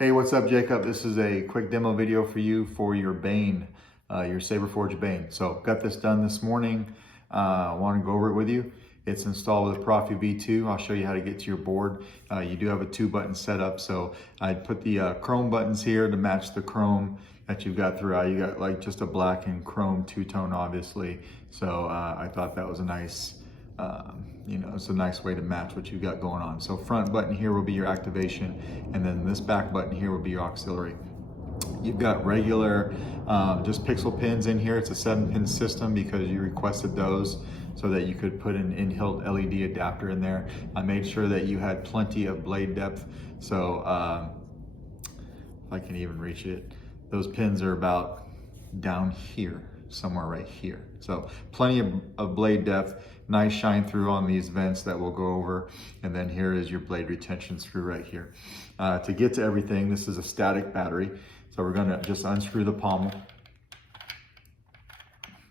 Hey, what's up, Jacob? This is a quick demo video for you for your Bane, your Saberforge Bane. So got this done this morning. I want to go over it with you. It's installed with a Proffie V2. I'll show you how to get to your board. You do have a 2-button setup, so I put the chrome buttons here to match the chrome that you've got throughout. You got like just a black and chrome two-tone, obviously. So I thought that was a nice it's a nice way to match what you've got going on. So front button here will be your activation, and then this back button here will be your auxiliary. You've got regular just pixel pins in here. It's a 7-pin system because you requested those so that you could put an in-built LED adapter in there. I made sure that you had plenty of blade depth, so if I can even reach it, those pins are about down here, somewhere right here. So plenty of blade depth, nice shine through on these vents that we'll go over. And then here is your blade retention screw right here. To get to everything, this is a static battery. So we're gonna just unscrew the pommel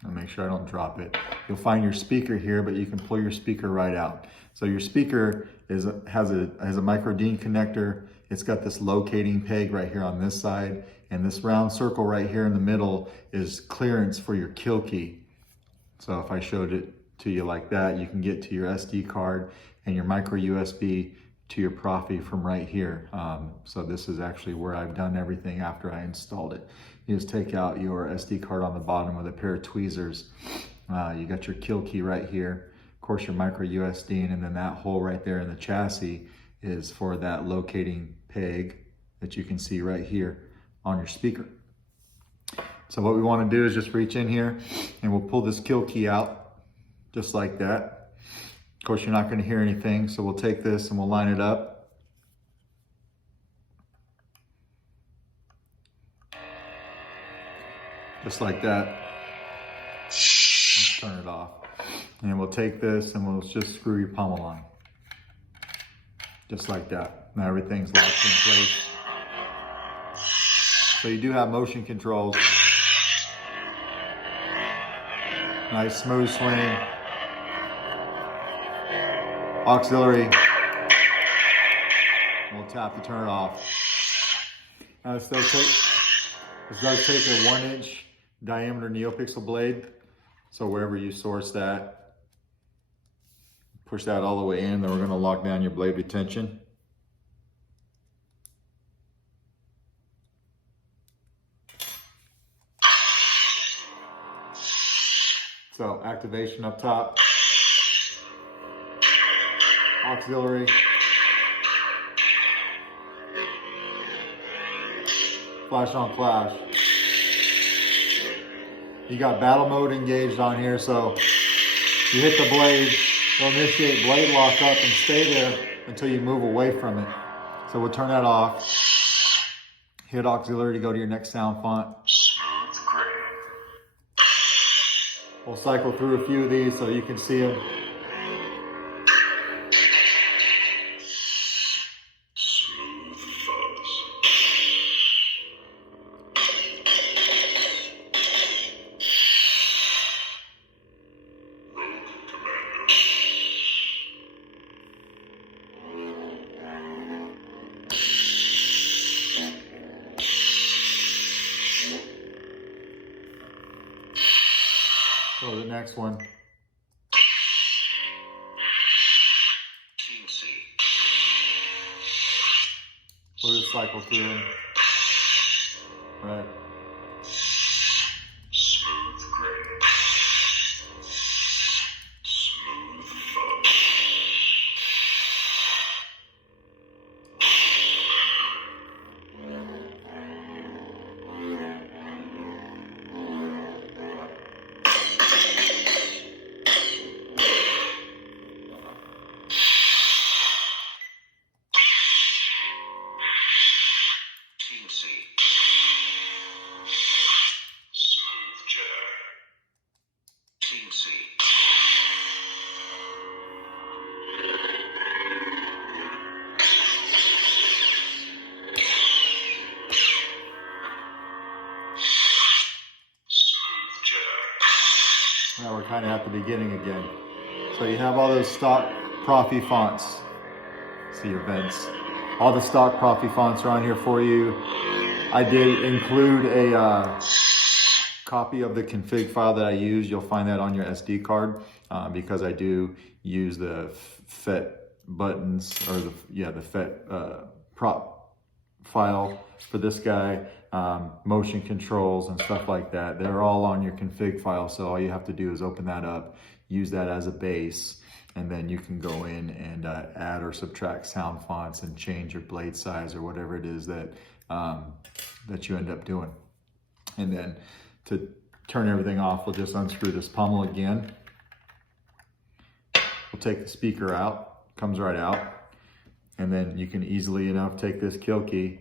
and make sure I don't drop it. You'll find your speaker here, but you can pull your speaker right out. So your speaker has a micro DIN connector. It's got this locating peg right here on this side, and this round circle right here in the middle is clearance for your kill key. So if I showed it to you like that, you can get to your SD card and your micro USB to your Proffie from right here. So this is actually where I've done everything after I installed it. You just take out your SD card on the bottom with a pair of tweezers. You got your kill key right here. Of course, your micro USB, and then that hole right there in the chassis is for that locating peg that you can see right here on your speaker. So what we want to do is just reach in here and we'll pull this kill key out just like that. Of course, you're not going to hear anything, so we'll take this and we'll line it up. Just like that. Just turn it off. And we'll take this and we'll just screw your pommel on. Just like that. Now everything's locked in place. So you do have motion controls. Nice smooth swing. Auxiliary. We'll tap to turn it off. Now this does take a 1-inch diameter neopixel blade. So wherever you source that, push that all the way in, then we're going to lock down your blade retention. So activation up top, auxiliary, flash on flash. You got battle mode engaged on here, so you hit the blade, it'll initiate blade lock up and stay there until you move away from it. So we'll turn that off. Hit auxiliary to go to your next sound font. We'll cycle through a few of these so you can see them. So the next one. We'll just cycle through them. Right. Smooth gray. Smooth fuzz. Now we're kind of at the beginning again. So you have all those stock Proffie fonts. See your vents. All the stock Proffie fonts are on here for you. I did include a copy of the config file that I use. You'll find that on your SD card because I do use the FET buttons, or the FET prop file for this guy, motion controls and stuff like that. They're all on your config file, so all you have to do is open that up, use that as a base, and then you can go in and add or subtract sound fonts and change your blade size or whatever it is that that you end up doing. And then to turn everything off, we'll just unscrew this pommel again. We'll take the speaker out, comes right out. And then you can easily enough take this kill key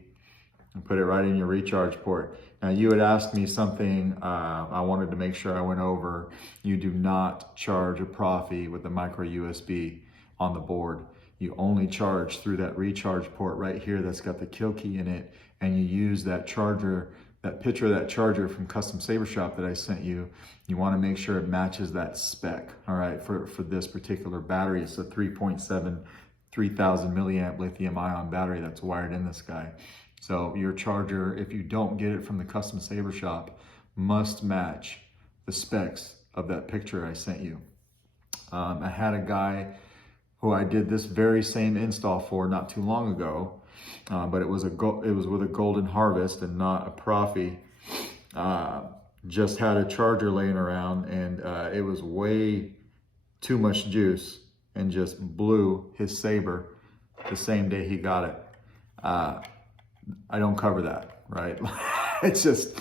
and put it right in your recharge port. Now you had asked me something I wanted to make sure I went over. You do not charge a Proffie with a micro USB on the board. You only charge through that recharge port right here that's got the kill key in it, and you use that charger, that picture of that charger from Custom Saber Shop that I sent you. You want to make sure it matches that spec, all right, for this particular battery. It's a 3.7 3000 milliamp lithium ion battery that's wired in this guy. So your charger, if you don't get it from the Custom Saber Shop, must match the specs of that picture I sent you. I had a guy who I did this very same install for not too long ago, but it was with a Golden Harvest and not a Proffie. Just had a charger laying around, and it was way too much juice and just blew his Saber the same day he got it. I don't cover that, right? It's just,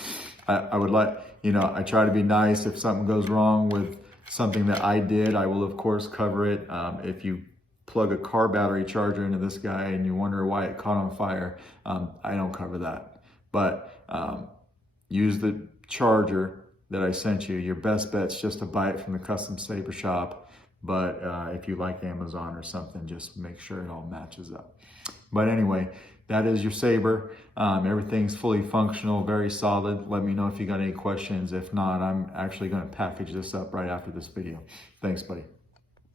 I would I try to be nice. If something goes wrong with something that I did, I will of course cover it. If you plug a car battery charger into this guy and you wonder why it caught on fire, I don't cover that. But use the charger that I sent you. Your best bet's just to buy it from the Custom Saber Shop. But if you like Amazon or something, just make sure it all matches up. But anyway, that is your Saber. Everything's fully functional, very solid. Let me know if you got any questions. If not, I'm actually going to package this up right after this video. Thanks, buddy.